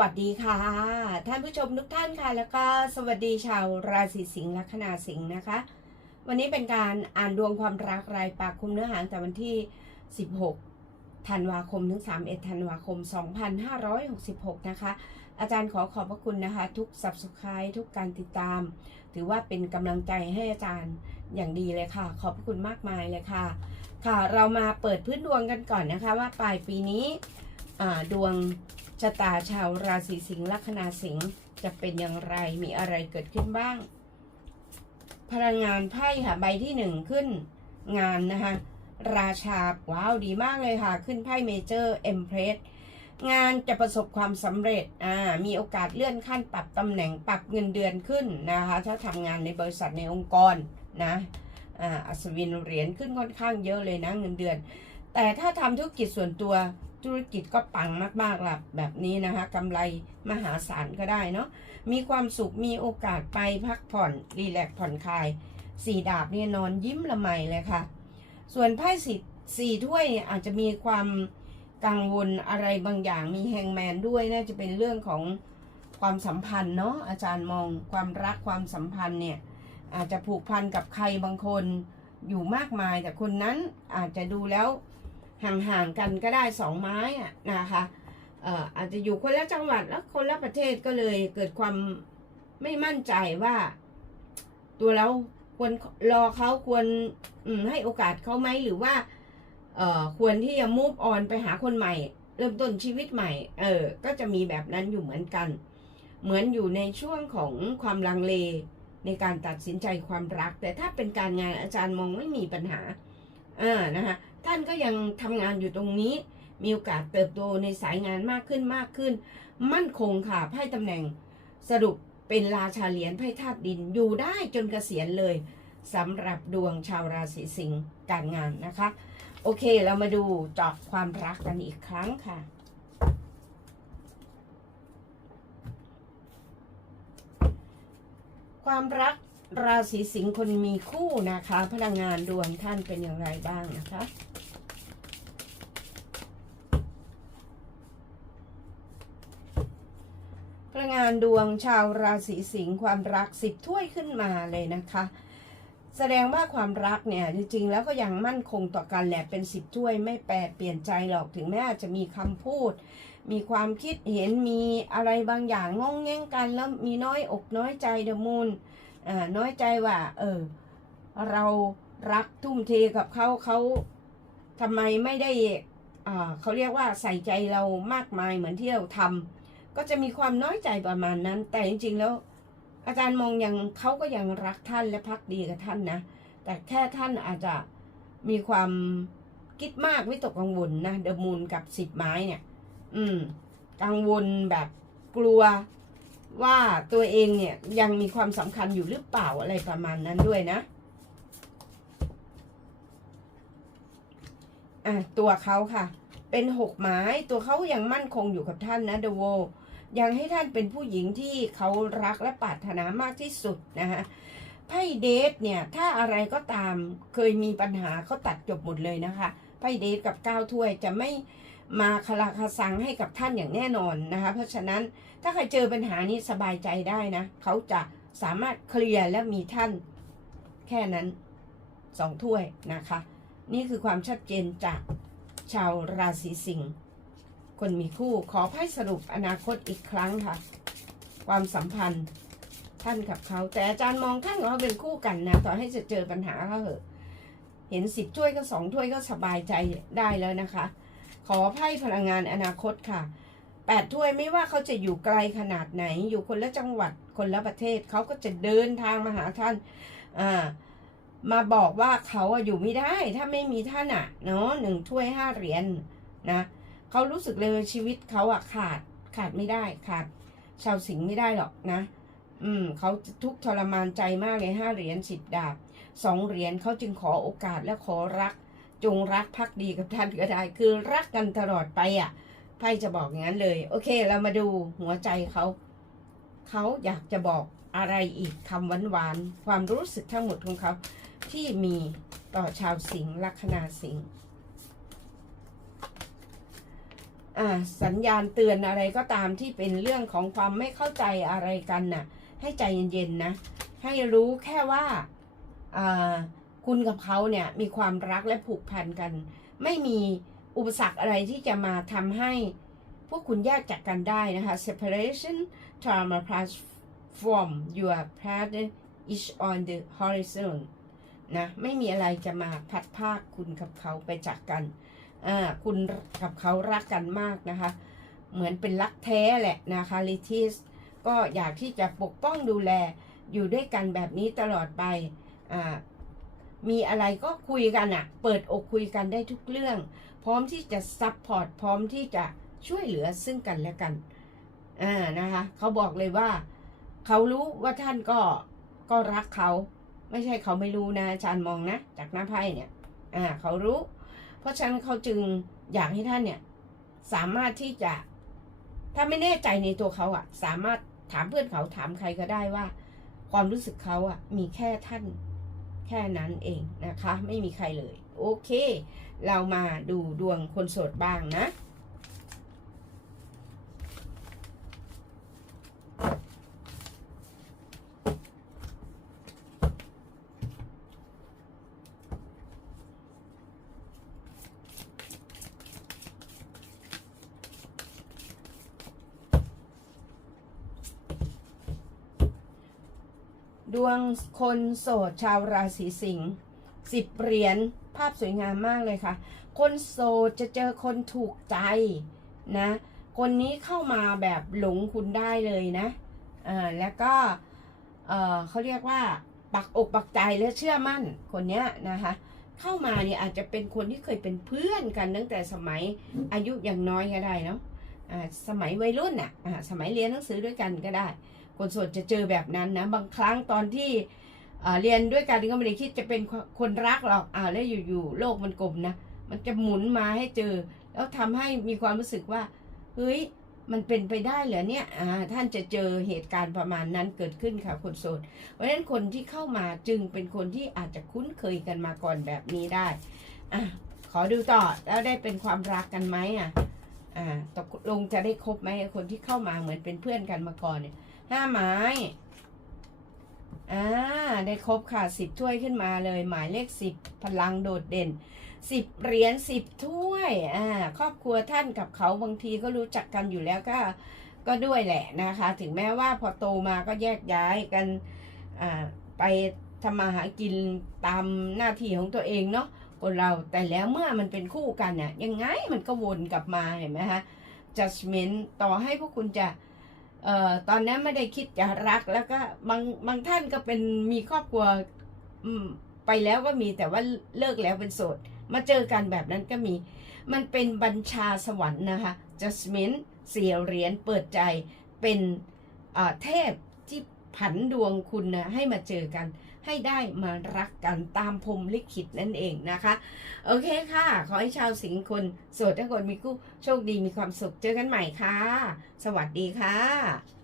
วัสดีค่ะ ท่านผู้ชมทุกท่านค่ะ แล้วก็สวัสดีชาวราศีสิงห์ลัคนาสิงห์นะคะ วันนี้เป็นการอ่านดวงความรักรายปากคุมเนื้อหาแต่วันที่ 16 ธันวาคมถึง 31 ธันวาคม 2566 นะคะ อาจารย์ขอขอบพระคุณนะคะ ทุก subscribe ทุกการติดตาม ถือว่าเป็นกำลังใจให้อาจารย์อย่างดีเลยค่ะ ขอบพระคุณมากมายเลยค่ะ ค่ะเรามาเปิดพื้นดวงกันก่อนนะคะ ว่าปลายปีนี้ดวง ชะตาชาวราศีสิงห์ลัคนาสิงห์จะเป็นอย่างไรมีอะไรเกิดขึ้นบ้าง พลังงานไพ่ค่ะใบที่หนึ่งขึ้น งานนะคะราชาว้าวดีมากเลยค่ะ ขึ้นไพ่เมเจอร์เอ็มเพรสงานจะประสบความสำเร็จอ่ามีโอกาสเลื่อนขั้นปรับตำแหน่งปรับเงินเดือนขึ้นนะคะ ถ้าทำงานในบริษัทในองค์กรนะอ่าอัศวินเหรียญขึ้นค่อนข้างเยอะเลยนะเงินเดือน แต่ถ้าทำธุรกิจส่วนตัว ธุรกิจก็ปังมากๆล่ะแบบนี้นะคะกำไรมหาศาลก็ได้เนาะมีความสุขมีโอกาสไปพักผ่อน รีแลกผ่อนคลายสี่ดาบเนี่ยนอนยิ้มละไมเลยค่ะ ส่วนไพ่สี่สี่ถ้วยเนี่ยอาจจะมีความกังวลอะไรบางอย่างมีแฮงแมนด้วยน่าจะเป็นเรื่องของความสัมพันธ์เนาะอาจารย์มองความรักความสัมพันธ์เนี่ยอาจจะผูกพันกับใครบางคนอยู่มากมาย แต่คนนั้นอาจจะดูแล้ว ห่างๆกันก็ได้สองไม้อะนะคะเอ่ออาจจะอยู่คนละจังหวัดแล้วคนละประเทศก็เลยเกิดความไม่มั่นใจว่า ตัวเราควรรอเขาควรอืให้โอกาสเขาไหมหรือว่าเอ่อควรที่จะ move on ไปหาคนใหม่ เริ่มต้นชีวิตใหม่ เออ ก็จะมีแบบนั้นอยู่เหมือนกัน เหมือนอยู่ในช่วงของความลังเลในการตัดสินใจความรัก แต่ถ้าเป็นการงานอาจารย์มองไม่มีปัญหาอ่านะคะ ท่านก็ยังทำงานอยู่ตรงนี้ มีโอกาสเติบโตในสายงานมากขึ้นมากขึ้น มั่นคงค่ะไพ่ตำแหน่งสรุปเป็นราชาเหรียญไพ่ธาตุดินอยู่ได้จนเกษียณเลยสำหรับดวงชาวราศีสิงห์การงานนะคะ โอเคเรามาดูจาะความรักกันอีกครั้งค่ะความรักราศีสิงห์คนมีคู่นะคะ พลังงานดวงท่านเป็นอย่างไรบ้างนะคะ งานดวงชาวราศีสิงห์ความรักสิบถ้วยขึ้นมาเลยนะคะ แสดงว่าความรักเนี่ยจริงๆ แล้วก็ยังมั่นคงต่อกันแหละเป็นสิบถ้วยไม่แปรเปลี่ยนใจหรอกถึงแม้อาจจะมีคำพูด มีความคิดเห็นมีอะไรบางอย่างงงแงงกัน แล้วมีน้อยอกน้อยใจเดมูนอ่าน้อยใจว่า เออ เรารักทุ่มเทกับเขาเขาทำไมไม่ได้อ่าเขาเรียกว่าใส่ใจเรามากมายเหมือนที่เราทำ ก็จะมีความน้อยใจประมาณนั้น แต่จริงๆแล้ว อาจารย์มองยังเขาก็ยังรักท่านและพักดีกับท่านนะ แต่แค่ท่านอาจจะมีความคิดมากวิตกกังวลนะเดอะมูนกับสิบไม้เนี่ย อืม กังวลแบบกลัวว่าตัวเองเนี่ยยังมีความสำคัญอยู่หรือเปล่าอะไรประมาณนั้นด้วยนะอะตัวเขาค่ะ เป็นหกไม้ตัวเขายังมั่นคงอยู่กับท่านนะเดโว ยังให้ท่านเป็นผู้หญิงที่เขารักและปรารถนามากที่สุดนะคะไพ่เดทเนี่ยถ้าอะไรก็ตามเคยมีปัญหาเขาตัดจบหมดเลยนะคะไพ่เดทกับก้าวถ้วยจะไม่มาคลาคาซังให้กับท่านอย่างแน่นอนนะคะเพราะฉะนั้นถ้าใครเจอปัญหานี้สบายใจได้นะเขาจะสามารถเคลียร์และมีท่านแค่นั้นสองถ้วยนะคะ นี่คือความชัดเจนจากชาวราศีสิงห์ คนมีคู่ขอไพ่สรุปอนาคตอีกครั้งค่ะ ความสัมพันธ์ท่านกับเขา แต่อาจารย์มองท่านกับเขาเป็นคู่กันนะต่อให้จะเจอปัญหาก็เหอะ เห็นสิบถ้วยก็สองถ้วยก็สบายใจได้แล้วนะคะ ขอไพ่พลังงานอนาคตค่ะแปดถ้วยไม่ว่าเขาจะอยู่ไกลขนาดไหน อยู่คนละจังหวัดคนละประเทศเขาก็จะเดินทางมาหาท่านอ่ามาบอกว่าเขาอะอยู่ไม่ได้ถ้าไม่มีท่านอะเนาะหนึ่งถ้วยห้าเหรียญนะ เขารู้สึกเลยชีวิตเขาอะขาดขาดไม่ได้ขาด ชาวสิงห์ไม่ได้หรอกนะ อืมเขาทุกทรมานใจมากเลยห้าเหรียญสิบดาบสองเหรียญเขาจึงขอโอกาสและขอรัก จงรักภักดีกับท่านก็ได้คือรักกันตลอดไปอะไพ่จะบอกอย่างนั้นเลย โอเค เรามาดูหัวใจเขาเขาอยากจะบอกอะไรอีกคำหวานๆความรู้สึกทั้งหมดของเขาที่มีต่อชาวสิงห์ลัคนาสิงห์ อ่า สัญญาณเตือนอะไรก็ตามที่เป็นเรื่องของความไม่เข้าใจอะไรกันน่ะ ให้ใจเย็นๆนะ ให้รู้แค่ว่าคุณกับเขาเนี่ยมีความรักและผูกพันกัน ไม่มีอุปสรรคอะไรที่จะมาทำให้พวกคุณแยกจากกันได้นะคะ separation trauma plus from your partner is on the horizon นะ ไม่มีอะไรจะมาพัดภาคคุณกับเขาไปจากกัน อ่าคุณกับเขารักกันมากนะคะ เหมือนเป็นรักแท้แหละนะคะลิทิสก็อยากที่จะปกป้องดูแลอยู่ด้วยกันแบบนี้ตลอดไปอ่ามีอะไรก็คุยกันอะ่ะเปิดอกคุยกันได้ทุกเรื่อง พร้อมที่จะซัพพอร์ตพร้อมที่จะช่วยเหลือซึ่งกันและกันอ่านะคะเขาบอกเลยว่า เขารู้ว่าท่านก็ก็รักเขา ไม่ใช่เขาไม่รู้นะอาจารย์มองนะ จากหน้าไพ่เนี่ยอ่าเขารู้ ราะฉะนั้นเขาจึงอยากให้ท่านเนี่ย สามารถที่จะถ้าไม่แน่ใจในตัวเขาอะสามารถถามเพื่อนเขาถามใครก็ได้ว่า ความรู้สึกเขาอะมีแค่ท่านแค่นั้นเองนะคะ ไม่มีใครเลย โอเค เรามาดูดวงคนโสดบ้างนะ ดวงคนโสดชาวราศีสิงห์สิบเหรียญภาพสวยงามมากเลยค่ะ คนโสดจะเจอคนถูกใจนะ คนนี้เข้ามาแบบหลงคุณได้เลยนะอ่าแล้วก็เอ่อเขาเรียกว่าปักอกปักใจและเชื่อมั่นคนเนี้ยนะคะเข้ามาเนี่ยอาจจะเป็นคนที่เคยเป็นเพื่อนกันตั้งแต่สมัยอายุอย่างน้อยก็ได้เนาะอ่าสมัยวัยรุ่นอะอ่าสมัยเรียนหนังสือด้วยกันก็ได้ คนโสดจะเจอแบบนั้นนะ บางครั้งตอนที่เรียนด้วยกันก็ไม่ได้คิดจะเป็นคนรักหรอกอ่าแล้วอยู่ๆโลกมันกลมนะ มันจะหมุนมาให้เจอ แล้วทำให้มีความรู้สึกว่า เฮ้ย มันเป็นไปได้เหรอเนี่ยอ่าท่านจะเจอเหตุการณ์ประมาณนั้นเกิดขึ้นค่ะคนโสด เพราะฉะนั้นคนที่เข้ามาจึงเป็นคนที่อาจจะคุ้นเคยกันมาก่อนแบบนี้ได้อะขอดูต่อแล้วได้เป็นความรักกันไหมอะอ่าตกลงจะได้คบไหมคนที่เข้ามาเหมือนเป็นเพื่อนกันมาก่อนเนี่ย ห้าไม้อ่าได้ครบค่ะสิบถ้วยขึ้นมาเลย หมายเลขสิบพลังโดดเด่นสิบเหรียญสิบถ้วยอ่าครอบครัวท่านกับเขาบางทีก็รู้จักกันอยู่แล้วก็ก็ด้วยแหละนะคะ ถึงแม้ว่าพอโตมาก็แยกย้ายกันอ่าไปทำมาหากินตามหน้าที่ของตัวเองเนาะคนเราแต่แล้วเมื่อมันเป็นคู่กันน่ะยังไงมันก็วนกลับมาเห็นไหมคะ judgment ต่อให้พวกคุณจะ อ่อตอนนั้นไม่ได้คิดจะรักแล้วก็บางบางท่านก็เป็นมีครอบครัวไปแล้วก็มีแต่ว่าเลิกแล้วเป็นโสด มาเจอกันแบบนั้นก็มี มันเป็นบัญชาสวรรค์นะคะจัสมินเสียเหรียญเปิดใจเป็นเทพที่ผันดวงคุณนะให้มาเจอกัน ให้ได้มารักกันตามพรมลิขิตนั่นเองนะคะ โอเคค่ะ ขอให้ชาวสิงห์คนโสดทุกคนมีคู่โชคดีมีความสุขเจอกันใหม่ค่ะ สวัสดีค่ะ